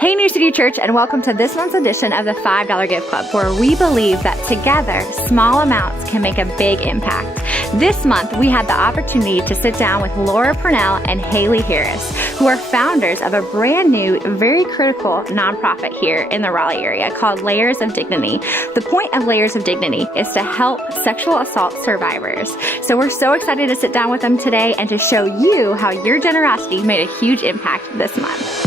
Hey, New City Church, and welcome to this month's edition of the $5 Gift Club, where we believe that together, small amounts can make a big impact. This month, we had the opportunity to sit down with Laura Purnell and Haley Harris, who are founders of a brand new, very critical nonprofit here in the Raleigh area called Layers of Dignity. The point of Layers of Dignity is to help sexual assault survivors. So we're so excited to sit down with them today and to show you how your generosity made a huge impact this month.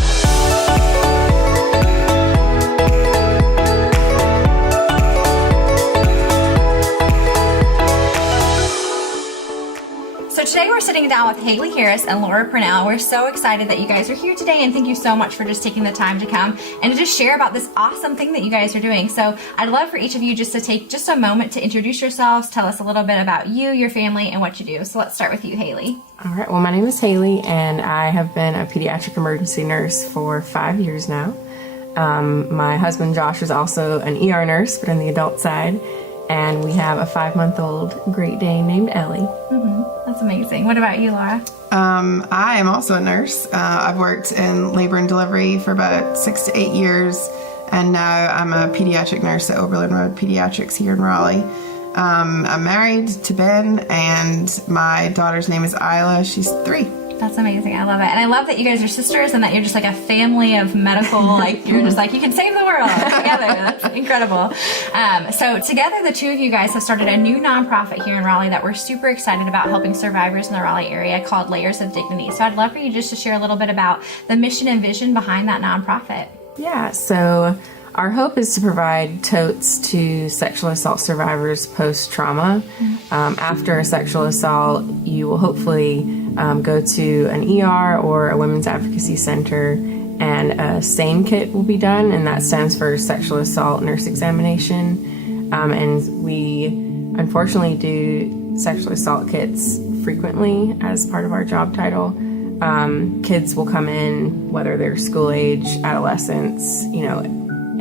So today we're sitting down with Haley Harris and Laura Purnell. We're so excited that you guys are here today, and thank you so much for just taking the time to come and to just share about this awesome thing that you guys are doing. So I'd love for each of you just to take just a moment to introduce yourselves, tell us a little bit about you, your family, and what you do. So let's start with you, Haley. All right, well, my name is Haley, and I have been a pediatric emergency nurse for 5 years now. My husband Josh is also an ER nurse, but on the adult side, and we have a 5-month-old Great Dane named Ellie. That's amazing. What about you, Laura? I am also a nurse. I've worked in labor and delivery for about 6 to 8 years, and now I'm a pediatric nurse at Oberlin Road Pediatrics here in Raleigh. I'm married to Ben, and my daughter's name is Isla. She's 3. That's amazing. I love it. And I love that you guys are sisters and that you're just like a family of medical, like you're just like, you can save the world together. That's incredible. So together, the two of you guys have started a new nonprofit here in Raleigh that we're super excited about, helping survivors in the Raleigh area, called Layers of Dignity. So I'd love for you just to share a little bit about the mission and vision behind that nonprofit. Yeah, so our hope is to provide totes to sexual assault survivors post-trauma. After a sexual assault, you will hopefully go to an ER or a women's advocacy center, and a SANE kit will be done, and that stands for Sexual Assault Nurse Examination. And we unfortunately do sexual assault kits frequently as part of our job title. Kids will come in, whether they're school age, adolescents,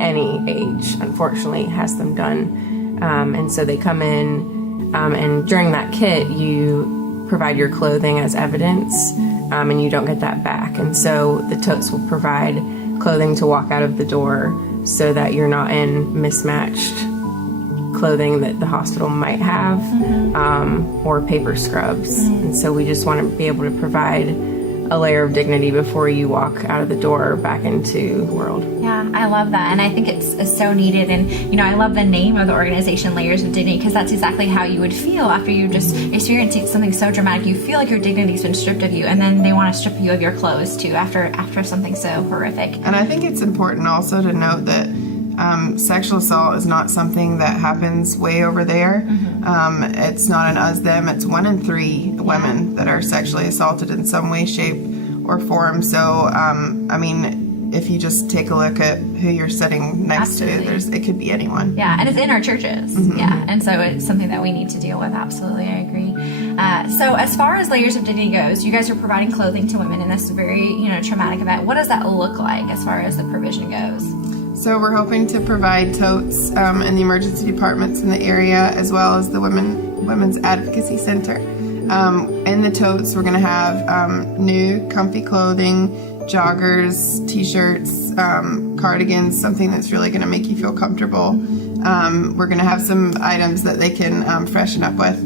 any age, unfortunately, has them done. And so they come in, and during that kit, you provide your clothing as evidence, and you don't get that back. And so the totes will provide clothing to walk out of the door so that you're not in mismatched clothing that the hospital might have, or paper scrubs. And so we just want to be able to provide a layer of dignity before you walk out of the door back into the world. Yeah, I love that. And I think it's so needed. And, I love the name of the organization, Layers of Dignity, because that's exactly how you would feel after you just experienced something so dramatic. You feel like your dignity's been stripped of you, and then they want to strip you of your clothes too after something so horrific. And I think it's important also to note that sexual assault is not something that happens way over there. It's not an us, them. It's 1 in 3 women that are sexually assaulted in some way, shape, or form. So, if you just take a look at who you're sitting next to, it could be anyone. Yeah, and it's in our churches. Yeah, and so it's something that we need to deal with. Absolutely, I agree. So as far as Layers of Dignity goes, you guys are providing clothing to women in this very, traumatic event. What does that look like as far as the provision goes? So we're hoping to provide totes in the emergency departments in the area, as well as the Women's Advocacy Center. In the totes, we're going to have new comfy clothing, joggers, t-shirts, cardigans, something that's really going to make you feel comfortable. We're going to have some items that they can freshen up with.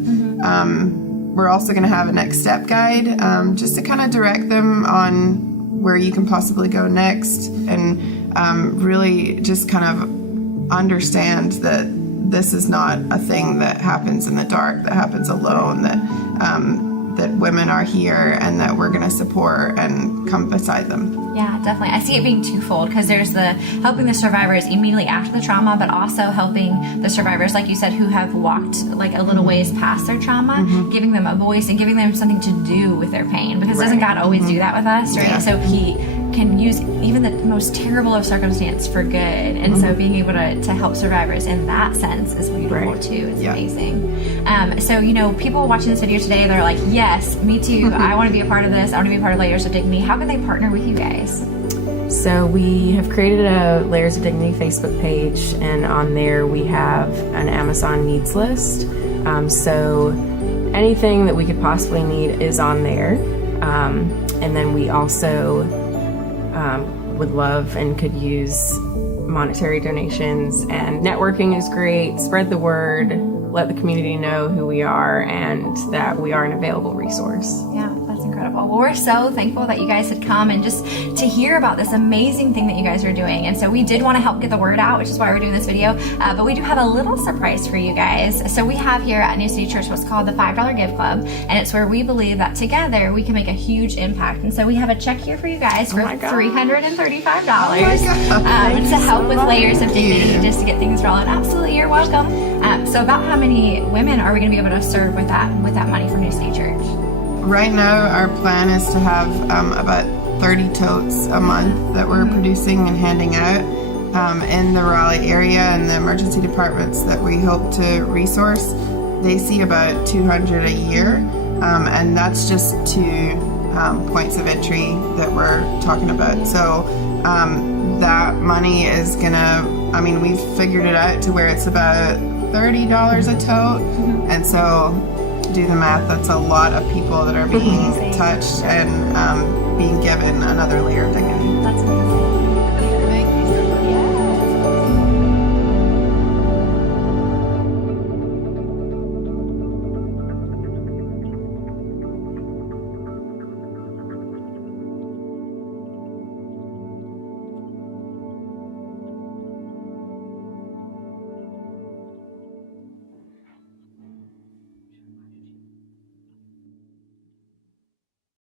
We're also going to have a next step guide, just to kind of direct them on where you can possibly go next, and really just kind of understand that this is not a thing that happens in the dark, that happens alone, that women are here and that we're going to support and come beside them. Yeah, definitely. I see it being twofold, because there's the helping the survivors immediately after the trauma, but also helping the survivors, like you said, who have walked like a little ways past their trauma, giving them a voice and giving them something to do with their pain, because doesn't God always do that with us, right? Yeah. So He can use even the most terrible of circumstance for good, and so being able to help survivors in that sense is beautiful too. It's amazing. So people watching this video today, they're like, yes, me too. I want to be a part of this. I want to be a part of Layers of Dignity. How can they partner with you guys? So we have created a Layers of Dignity Facebook page, and on there we have an Amazon needs list. So anything that we could possibly need is on there. And then we also would love and could use monetary donations. And networking is great. Spread the word. Let the community know who we are and that we are an available resource. Yeah, that's incredible. Well, we're so thankful that you guys had come and just to hear about this amazing thing that you guys are doing. And so we did want to help get the word out, which is why we're doing this video. But we do have a little surprise for you guys. So we have here at New City Church what's called the $5 Give Club. And it's where we believe that together we can make a huge impact. And so we have a check here for you guys for $335 to help with layers of dignity, just to get things rolling. Absolutely, you're welcome. So about how many women are we going to be able to serve with that money from New City Church? Right now, our plan is to have about 30 totes a month that we're producing and handing out in the Raleigh area, and the emergency departments that we hope to resource. They see about 200 a year, and that's just 2 points of entry that we're talking about. So that money is gonna, we've figured it out to where it's about $30 a tote, and so do the math, that's a lot of people that are being touched and being given another layer of dignity. That's amazing.